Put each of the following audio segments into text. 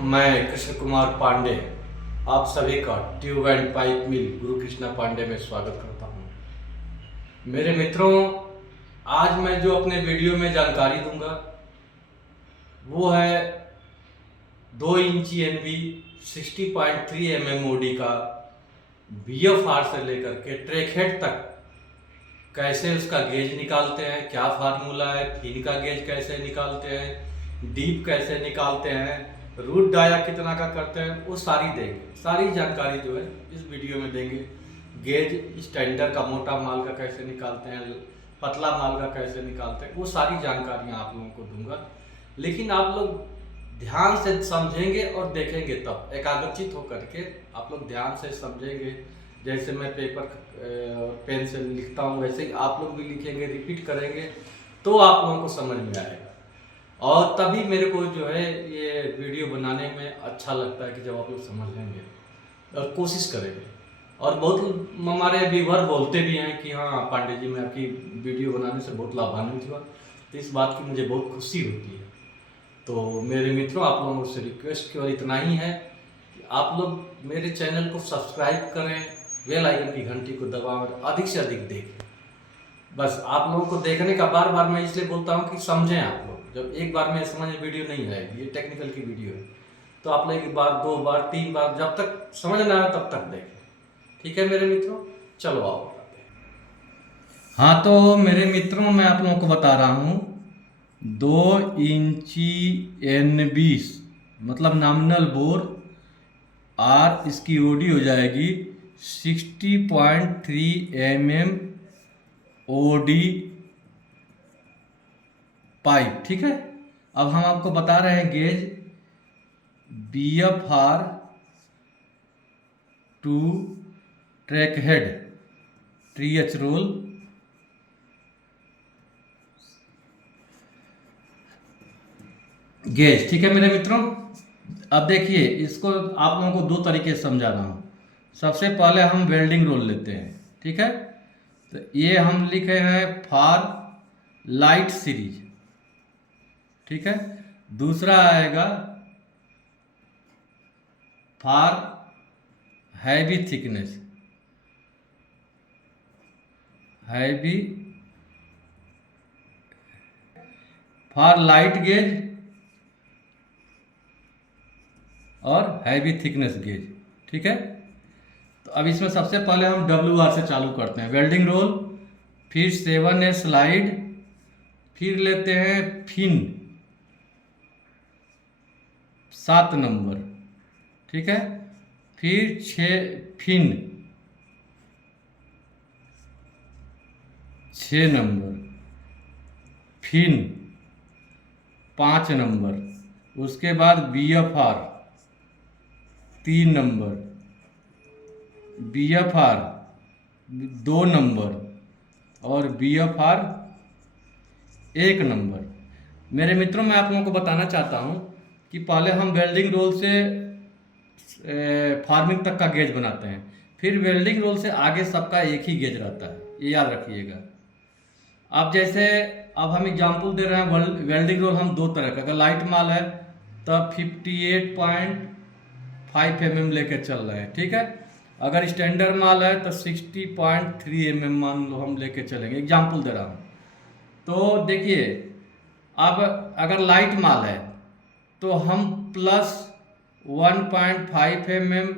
मैं कृष्ण कुमार पांडे आप सभी का ट्यूब एंड पाइप मिल गुरु कृष्णा पांडे में स्वागत करता हूं। मेरे मित्रों, आज मैं जो अपने वीडियो में जानकारी दूंगा वो है 2 इंची NB 60.3 mm OD का BFR से लेकर के ट्रैक हेड तक कैसे उसका गेज निकालते हैं, क्या फार्मूला है, फिन का गेज कैसे निकालते हैं, डीप कैसे निकालते हैं, रूट डाया कितना का करते हैं, वो सारी देंगे। सारी जानकारी जो है इस वीडियो में देंगे। गेज स्टैंडर्ड का मोटा माल का कैसे निकालते हैं, पतला माल का कैसे निकालते हैं, वो सारी जानकारियाँ आप लोगों को दूंगा। लेकिन आप लोग ध्यान से समझेंगे और देखेंगे, तब एकाग्रचित होकर के आप लोग ध्यान से समझेंगे। जैसे मैं पेपर पेन से लिखता हूँ वैसे ही आप लोग भी लिखेंगे, रिपीट करेंगे तो आप लोगों को समझ में आएगा। और तभी मेरे को जो है ये वीडियो बनाने में अच्छा लगता है कि जब आप लोग समझ लेंगे और कोशिश करेंगे। और बहुत हमारे व्यूअर बोलते भी हैं कि हाँ पांडे जी, मैं आपकी वीडियो बनाने से बहुत लाभान्वित हुआ, तो इस बात की मुझे बहुत खुशी होती है। तो मेरे मित्रों, आप लोगों से रिक्वेस्ट केवल इतना ही है कि आप लोग मेरे चैनल को सब्सक्राइब करें, बेल आइकन की घंटी को दबाएं और अधिक से अधिक देखें। बस आप लोगों को देखने का बार बार मैं इसलिए बोलता हूँ कि समझें आप लोग। जब एक बार में समझ वीडियो नहीं आएगी, ये टेक्निकल की वीडियो है, तो आप लोग 1 बार 2 बार 3 बार जब तक समझ ना आए तब तक देखें। ठीक है मेरे मित्रों, चलो आओ बताते हैं। हाँ तो मेरे मित्रों, मैं आप लोगों को बता रहा हूँ 2 इंची NB मतलब नॉमिनल बोर और इसकी OD हो जाएगी 60.3 mm OD पाइप। ठीक है, अब हम आपको बता रहे हैं gauge BFR to track head TH roll gauge. ठीक है मेरे मित्रों, अब देखिए इसको आप लोगों को 2 तरीके से समझा रहा हूँ। सबसे पहले हम वेल्डिंग रोल लेते हैं। ठीक है, तो ये हम लिखे हैं फॉर लाइट सीरीज। ठीक है, दूसरा आएगा for heavy thickness, heavy for light gauge और हैवी थिकनेस गेज। ठीक है, तो अब इसमें सबसे पहले हम WR से चालू करते हैं। वेल्डिंग रोल, फिर 7A स्लाइड, फिर लेते हैं फिन 7 नंबर। ठीक है, फिर 6 फिन 6 नंबर, फिन 5 नंबर, उसके बाद BFR 3 नंबर, BFR 2 नंबर और BFR 1 नंबर। मेरे मित्रों, मैं आप लोगों को बताना चाहता हूं कि पहले हम वेल्डिंग रोल से फार्मिंग तक का गेज बनाते हैं, फिर वेल्डिंग रोल से आगे सबका एक ही गेज रहता है, ये याद रखिएगा। अब जैसे अब हम एग्जांपल दे रहे हैं, वेल्डिंग रोल हम 2 तरह का, अगर लाइट माल है तब 58.5 mm लेके चल रहे हैं। ठीक है, अगर स्टैंडर्ड माल है तो 60.3 mm मान लो हम लेके चलेंगे, एग्जांपल दे रहा हूँ। तो देखिए, अब अगर लाइट माल है तो हम प्लस 1.5 mm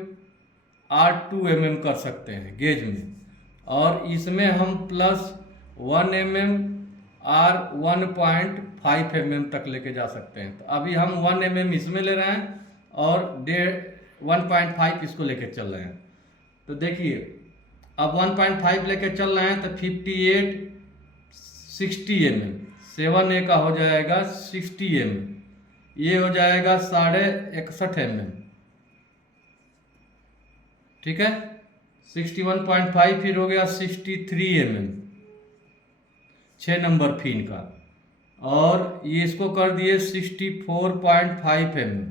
और 2 mm कर सकते हैं गेज में, और इसमें हम प्लस 1 mm और 1.5 mm तक लेके जा सकते हैं। तो अभी हम 1 mm इसमें ले रहे हैं और 1.5 इसको लेके चल रहे हैं। तो देखिए, अब 1.5 लेके चल रहे हैं तो 58 60 mm, 7A का हो जाएगा 60 mm, ये हो जाएगा 61.5 mm। ठीक है, 61.5 फिर हो गया 63 mm 6 नंबर फिन का, और ये इसको कर दिए 64.5 mm।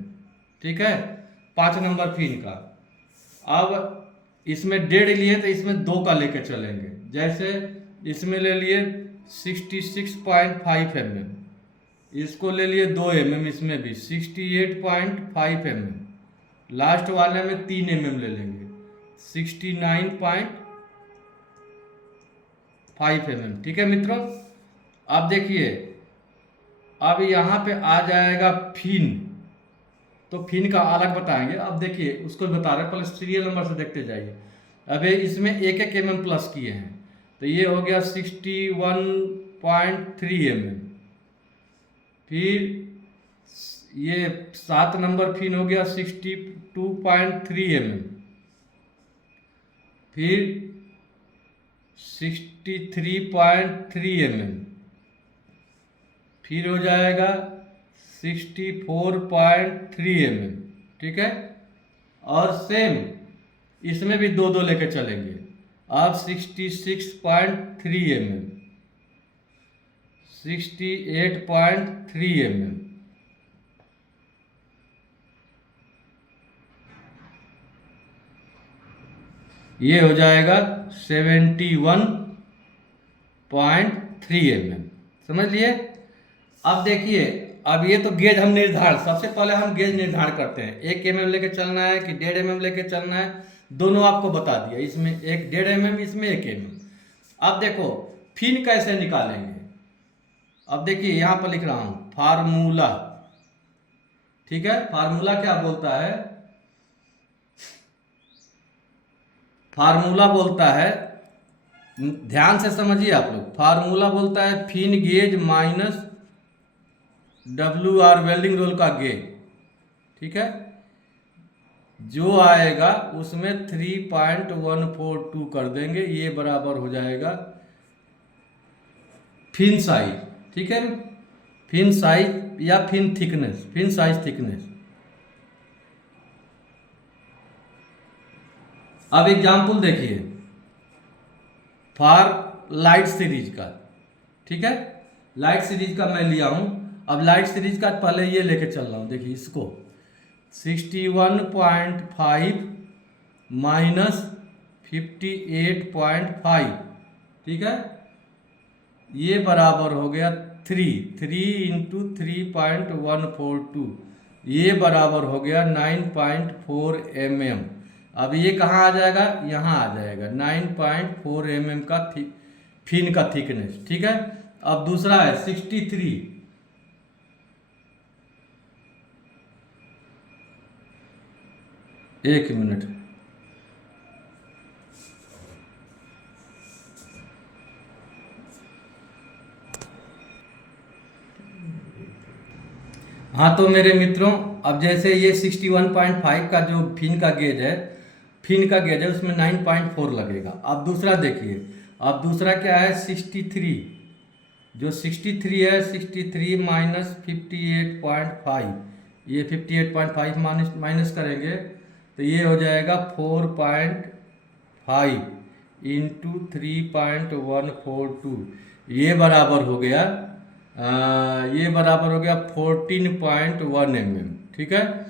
ठीक है, 5 नंबर फिन का। अब इसमें 1.5 लिए तो इसमें 2 का लेके चलेंगे। जैसे इसमें ले लिए 66.5 mm, इसको ले लिए 2 mm, इसमें भी 68.5 mm, लास्ट वाले में 3 mm ले लेंगे 69.5 mm। ठीक है मित्रों, अब देखिए, अब यहाँ पे आ जाएगा फिन, तो फिन का अलग बताएंगे। अब देखिए उसको बता रहे हैं, पहले सीरियल नंबर से देखते जाइए। अब इसमें 1 mm प्लस किए हैं, तो ये हो गया 61.3 mm। फिर ये 7 नंबर फिन हो गया 62.3 mm। फिर 63.3 mm। फिर हो जाएगा 64.3 mm। ठीक है, और सेम इसमें भी 2 लेके चलेंगे। अब 66.3 mm, 68.3 mm, ये हो जाएगा 71.3 mm। समझ लिए। अब देखिए, अब ये तो गेज हम निर्धारण, सबसे पहले हम गेज निर्धारण करते हैं। 1 mm लेके चलना है कि 1.5 mm लेके चलना है, दोनों आपको बता दिया। इसमें 1.5 mm, इसमें 1 mm। अब देखो फिन कैसे निकालेंगे। अब देखिए यहाँ पर लिख रहा हूँ फार्मूला। ठीक है, फार्मूला क्या बोलता है, फार्मूला बोलता है, ध्यान से समझिए आप लोग, फार्मूला बोलता है fin gauge minus WR welding roll का गेज। ठीक है, जो आएगा उसमें 3.142 कर देंगे, ये बराबर हो जाएगा फिन साइज। ठीक है, फिन साइज या fin thickness, fin size thickness. अब एग्जाम्पल देखिए फॉर लाइट सीरीज का। ठीक है, लाइट सीरीज का मैं लिया हूं। अब लाइट सीरीज का पहले ये लेके चल रहा हूं, देखिए इसको 61.5 माइनस 58.5। ठीक है, ये बराबर हो गया 3 इंटू 3.142, ये बराबर हो गया 9.4 mm। अब ये कहाँ आ जाएगा, यहाँ आ जाएगा 9.4 mm का फिन का थिकनेस। ठीक है, अब दूसरा है 63। एक मिनट, हाँ तो मेरे मित्रों, अब जैसे ये 61.5 का जो फिन का गेज है, फिन का गेज है, उसमें 9.4 लगेगा। अब दूसरा देखिए, अब दूसरा क्या है 63, जो 63 है 63 माइनस 58.5, ये 58.5 माइनस करेंगे तो ये हो जाएगा 4.5 इंटू 3.142, ये बराबर हो गया ये बराबर हो गया 14.1 mm। ठीक है,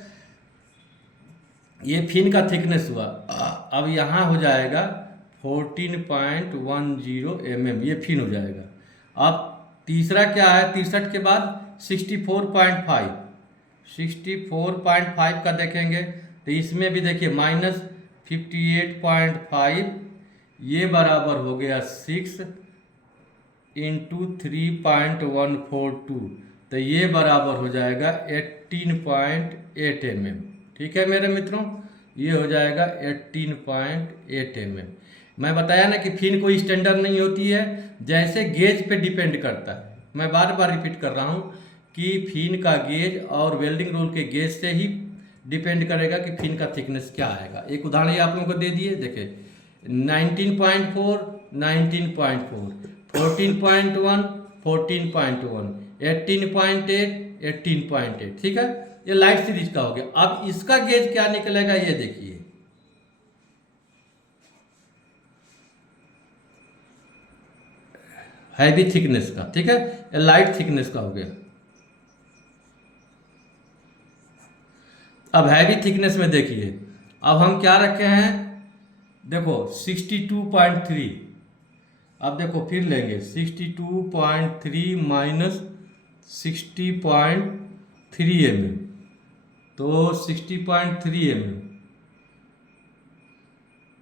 ये फिन का थिकनेस हुआ। अब यहाँ हो जाएगा 14.10 mm, ये फिन हो जाएगा। अब तीसरा क्या है, 63 के बाद 64.5, 64.5 का देखेंगे तो इसमें भी देखिए माइनस 58.5, ये बराबर हो गया 6 इंटू 3.142, तो ये बराबर हो जाएगा 18.8 mm। ठीक है मेरे मित्रों, ये हो जाएगा 18.8 mm। मैं बताया ना कि फिन कोई स्टैंडर्ड नहीं होती है, जैसे गेज पे डिपेंड करता है। मैं बार बार रिपीट कर रहा हूँ कि फिन का गेज और वेल्डिंग रोल के गेज से ही डिपेंड करेगा कि फिन का थिकनेस क्या आएगा। एक उदाहरण ये आप लोगों को दे दिए, देखिए 19.4, 19.4, 14.1, 14.1, 18.8, 18.8। ठीक है, ये लाइट सीरीज का हो गया। अब इसका गेज क्या निकलेगा ये देखिए, हैवी थिकनेस का। ठीक है, ये लाइट थिकनेस का हो गया। अब हैवी थिकनेस में देखिए, अब हम क्या रखे हैं, देखो 62.3। अब देखो फिर लेंगे 62.3 माइनस 60.3 mm, तो 60.3 mm,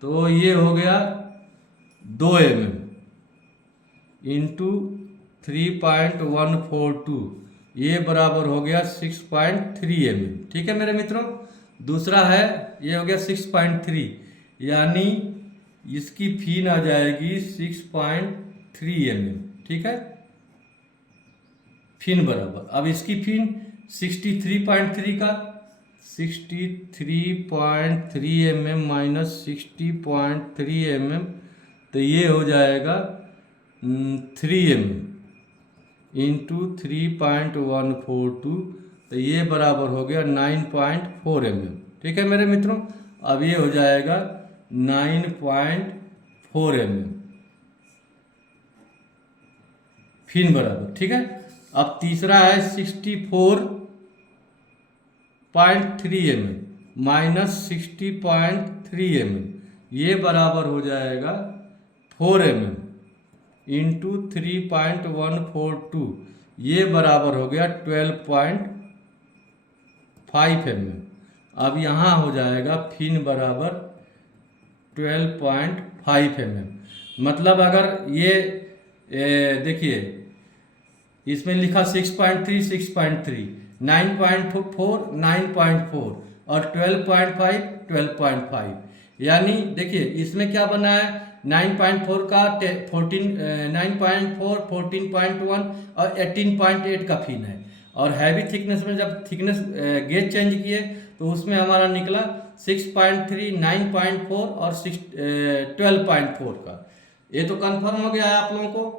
तो ये हो गया 2 mm इंटू 3.142, ये बराबर हो गया 6.3 mm। ठीक है मेरे मित्रों। दूसरा है, ये हो गया 6.3, यानी इसकी फीन आ जाएगी 6.3 mm। ठीक है, फीन बराबर, अब इसकी फीन 63.3 का 63.3 mm माइनस 60.3 mm, तो ये हो जाएगा 3 mm इंटू 3.142, तो ये बराबर हो गया 9.4 mm। ठीक है मेरे मित्रों, अब ये हो जाएगा 9.4 mm फिन बराबर। ठीक है, अब तीसरा है 64.3 mm माइनस 60.3 mm, ये बराबर हो जाएगा 4 mm इंटू 3.142, ये बराबर हो गया 12.5 mm। अब यहाँ हो जाएगा फिन बराबर 12.5 mm। मतलब अगर ये देखिए इसमें लिखा 6.3 6.3, 9.4 9.4 और 12.5 12.5, यानी देखिए इसमें क्या बना है, 9.4 का 9.4 14.1 और 18.8 का फिन है। और हैवी थिकनेस में जब थिकनेस गेज चेंज किए तो उसमें हमारा निकला 6.3 9.4 और 12.4 का। ये तो कंफर्म हो गया है आप लोगों को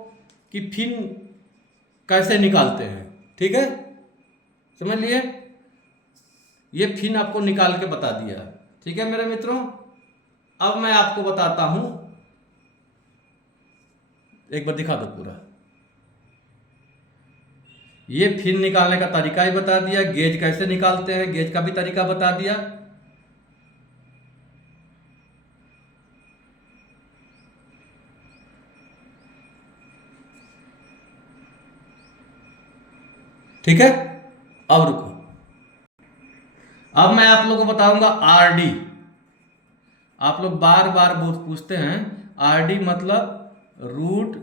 कि फिन कैसे निकालते हैं। ठीक है, समझ लिए, ये फिन आपको निकाल के बता दिया। ठीक है मेरे मित्रों, अब मैं आपको बताता हूं, एक बार दिखा दो पूरा। ये फिन निकालने का तरीका ही बता दिया, गेज कैसे निकालते हैं गेज का भी तरीका बता दिया। ठीक है, अब रुको, अब मैं आप लोगों को बताऊंगा आरडी। आप लोग बार बार बहुत पूछते हैं, आरडी मतलब रूट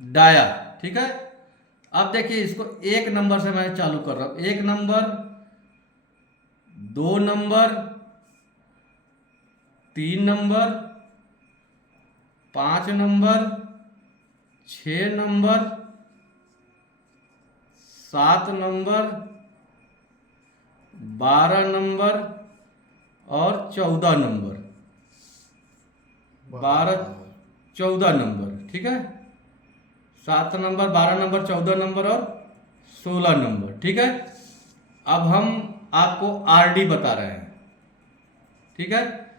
डाया। ठीक है, अब देखिए इसको एक नंबर से मैं चालू कर रहा हूं, 1 number, 2 number, 3 number, 5 number, 6 number, 7 number, 12 number और 14 नंबर, 12 14 नंबर। ठीक है, 7 नंबर, 12 नंबर, 14 नंबर और 16 नंबर। ठीक है, अब हम आपको आरडी बता रहे हैं। ठीक है,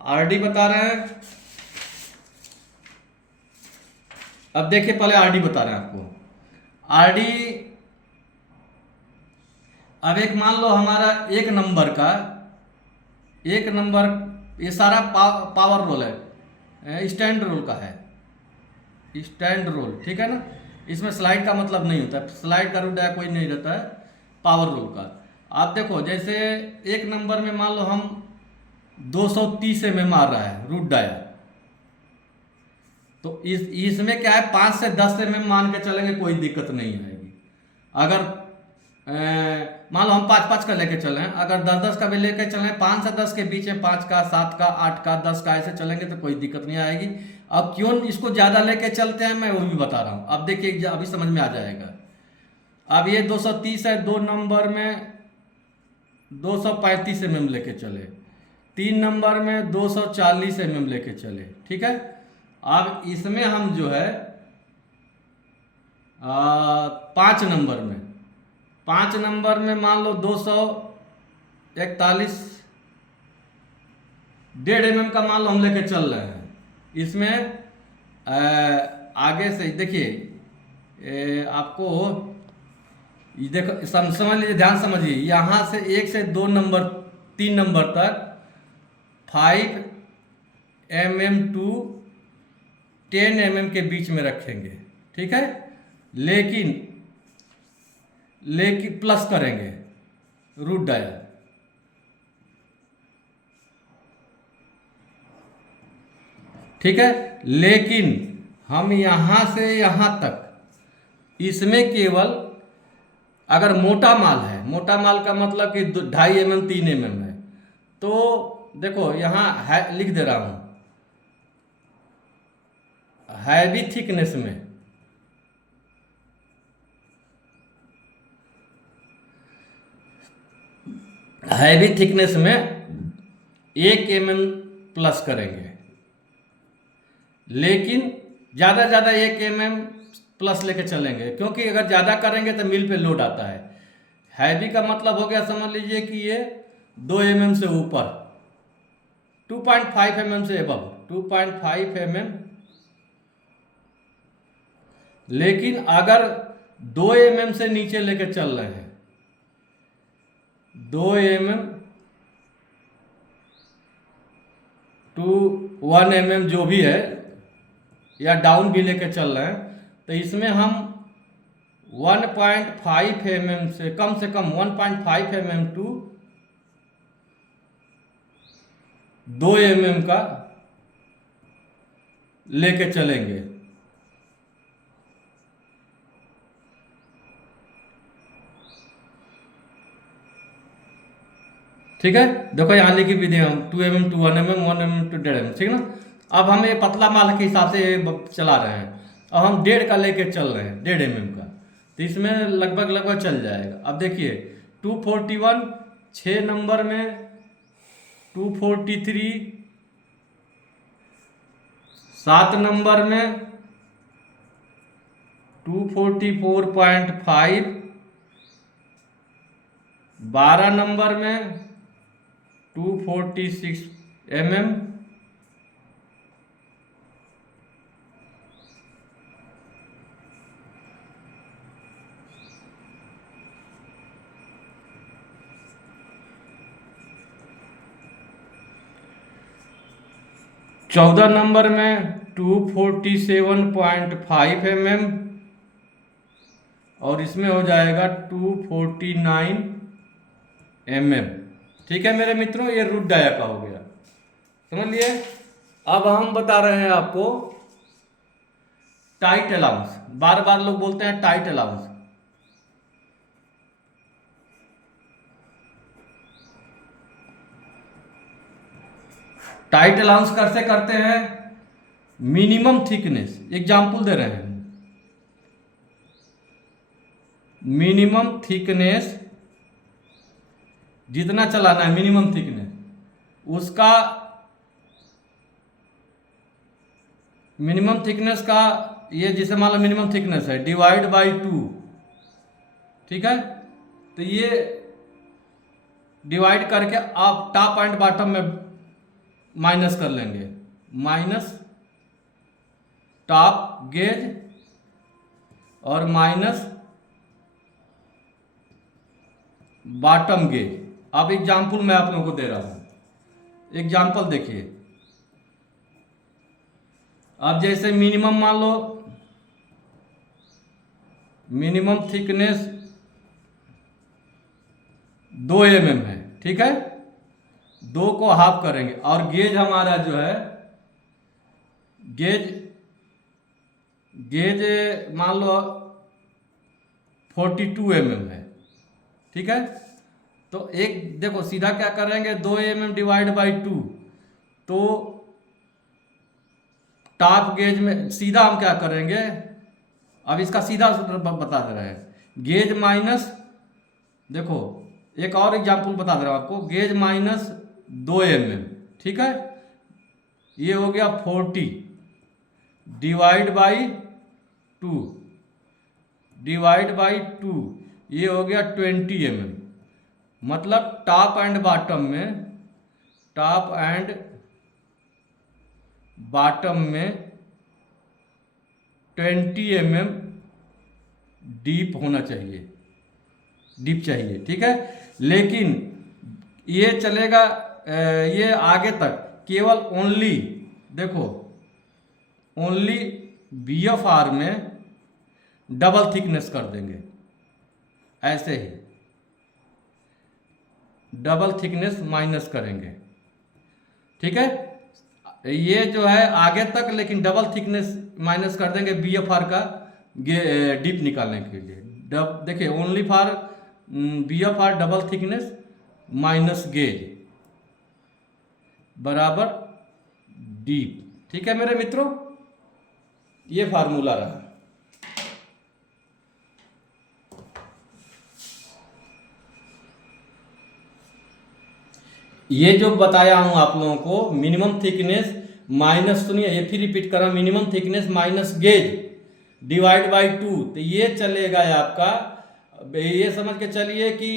आरडी बता रहे हैं। अब देखिए पहले आरडी बता रहे हैं आपको। आरडी, अब एक मान लो हमारा 1 नंबर का, 1 नंबर, ये सारा पावर रोल है, स्टैंड रोल का है, स्टैंड रोल। ठीक है ना, इसमें स्लाइड का मतलब नहीं होता है, स्लाइड का रूट कोई नहीं रहता है, पावर रोल का। आप देखो जैसे 1 नंबर में मान लो हम 230 mm मार रहा है रूट डाया, तो इसमें क्या है 5 से 10 mm मान के चलेंगे, कोई दिक्कत नहीं आएगी। अगर मान लो हम 5-5 का लेके चले हैं, अगर 10-10 का भी लेके चले, 5 से 10 के बीच में 5 का, 7 का, 8 का, 10 का ऐसे चलेंगे तो कोई दिक्कत नहीं आएगी। अब क्यों इसको ज़्यादा लेके चलते हैं मैं वो भी बता रहा हूँ। अब देखिए अभी समझ में आ जाएगा। अब ये 230 है, 2 नंबर में 235 mm लेके चले, 3 नंबर में 240 mm लेके चले। ठीक है, अब इसमें हम जो है 5 नंबर में, 5 नंबर में मान लो 241 1.5 mm का मान लो हम लेके चल रहे हैं। इसमें आगे से देखिए आपको देखो समझ लीजिए, ध्यान समझिए, यहाँ से 1 से 2 नंबर 3 नंबर तक 5 mm टू 10 mm के बीच में रखेंगे। ठीक है, लेकिन लेकिन प्लस करेंगे रूट डायल, ठीक है। लेकिन हम यहां से यहां तक इसमें केवल अगर मोटा माल है, मोटा माल का मतलब कि 2.5 mm 3 mm है, तो देखो यहां है, लिख दे रहा हूं हैवी थिकनेस में, हैवी थिकनेस में 1 mm प्लस करेंगे, लेकिन ज़्यादा ज़्यादा 1 mm प्लस लेके चलेंगे, क्योंकि अगर ज़्यादा करेंगे तो मिल पे लोड आता है। हैवी का मतलब हो गया, समझ लीजिए कि ये 2 mm से ऊपर, 2.5 mm से अबव, 2.5 mm। लेकिन अगर 2 mm से नीचे लेके चल रहे हैं, 2 mm टू 1 mm जो भी है, या डाउन भी लेके चल रहे हैं, तो इसमें हम 1.5 mm से कम 1.5 mm टू 2 mm का लेके चलेंगे। ठीक है, देखो यहाँ लिखी भी दिए हम 2 mm to 1 mm 1 mm to 1.5 mm, ठीक ना। अब हम ये पतला माल के हिसाब से चला रहे हैं, अब हम 1.5 का लेके चल रहे हैं, 1.5 mm का, तो इसमें लगभग चल जाएगा। अब देखिए 241 6 नंबर में, 243 7 नंबर में, 244.5 12 नंबर में, 246 mm, 14 नंबर में 247.5 mm, और इसमें हो जाएगा 249 mm। ठीक है मेरे मित्रों, ये रूट डाया का हो गया, समझ लिए। अब हम बता रहे हैं आपको टाइट अलाउंस, बार बार लोग बोलते हैं टाइट अलाउंस। टाइट अलाउंस कैसे करते हैं, मिनिमम थिकनेस, एग्जाम्पल दे रहे हैं, मिनिमम थिकनेस जितना चलाना है, मिनिमम थिकनेस उसका, मिनिमम थिकनेस का ये जिसे मान लो मिनिमम थिकनेस है, डिवाइड बाई 2, ठीक है। तो ये डिवाइड करके आप टॉप एंड बॉटम में माइनस कर लेंगे, माइनस टॉप गेज और माइनस बॉटम गेज। अब एग्जाम्पल मैं आप लोगों को दे रहा हूं, एग्जाम्पल देखिए। अब जैसे मिनिमम मान लो, मिनिमम थिकनेस 2 mm है, ठीक है, 2 को हाफ करेंगे, और गेज हमारा जो है, गेज मान लो 42 mm है, ठीक है। तो एक देखो सीधा क्या करेंगे, 2 mm डिवाइड बाई 2, तो टॉप गेज में सीधा हम क्या करेंगे, अब इसका सीधा बता दे रहे हैं, गेज माइनस, देखो एक और एग्जाम्पल बता दे रहा हूं आपको, गेज माइनस 2 mm, ठीक है, ये हो गया 40 डिवाइड बाई 2, डिवाइड बाई 2, ये हो गया 20 mm। मतलब टॉप एंड बॉटम में, टॉप एंड बॉटम में 20 mm डीप होना चाहिए, डीप चाहिए, ठीक है। लेकिन ये चलेगा, ये आगे तक केवल ओनली, देखो ओनली BFR में डबल थिकनेस कर देंगे, ऐसे ही डबल थिकनेस माइनस करेंगे। ठीक है, ये जो है आगे तक, लेकिन डबल थिकनेस माइनस कर देंगे BFR का डीप निकालने के लिए। देखिए only for BFR double thickness minus gauge बराबर डीप। ठीक है मेरे मित्रों, ये फार्मूला रहा। ये जो बताया हूं आप लोगों को, मिनिमम थिकनेस माइनस, सुनिए ये फिर रिपीट कर रहा हूं, minimum thickness minus gauge divide by 2, तो ये चलेगा आपका, ये समझ के चलिए कि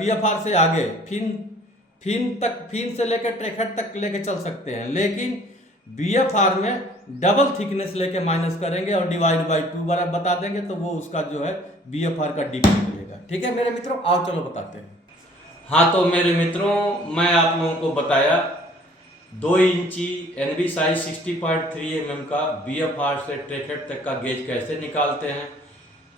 BFR से आगे फिन से लेकर ट्रेकहेड तक लेके चल सकते हैं, लेकिन BFR में डबल थिकनेस लेके माइनस करेंगे और डिवाइड बाई 2 बार बता देंगे, तो वो उसका जो है BFR का डीप निकलेगा। ठीक है मेरे मित्रों, आओ चलो बताते हैं। हाँ तो मेरे मित्रों, मैं आप लोगों को बताया 2 इंची NB साइज 60.3 mm का BFR से ट्रेकहेड तक का गेज कैसे निकालते हैं,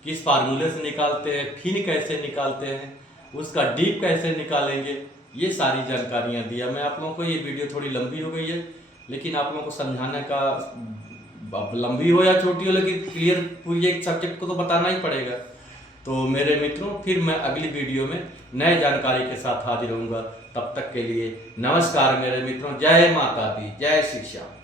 किस फार्मूले से निकालते हैं, फिन कैसे निकालते हैं, उसका डीप कैसे निकालेंगे, ये सारी जानकारियाँ दिया मैं आप लोगों को। ये वीडियो थोड़ी लंबी हो गई है, लेकिन आप लोगों को समझाने का, लंबी हो या छोटी हो, लेकिन क्लियर पूरी एक सब्जेक्ट को तो बताना ही पड़ेगा। तो मेरे मित्रों, फिर मैं अगली वीडियो में नए जानकारी के साथ हाजिर होऊंगा। तब तक के लिए नमस्कार मेरे मित्रों, जय माता दी, जय श्री श्याम।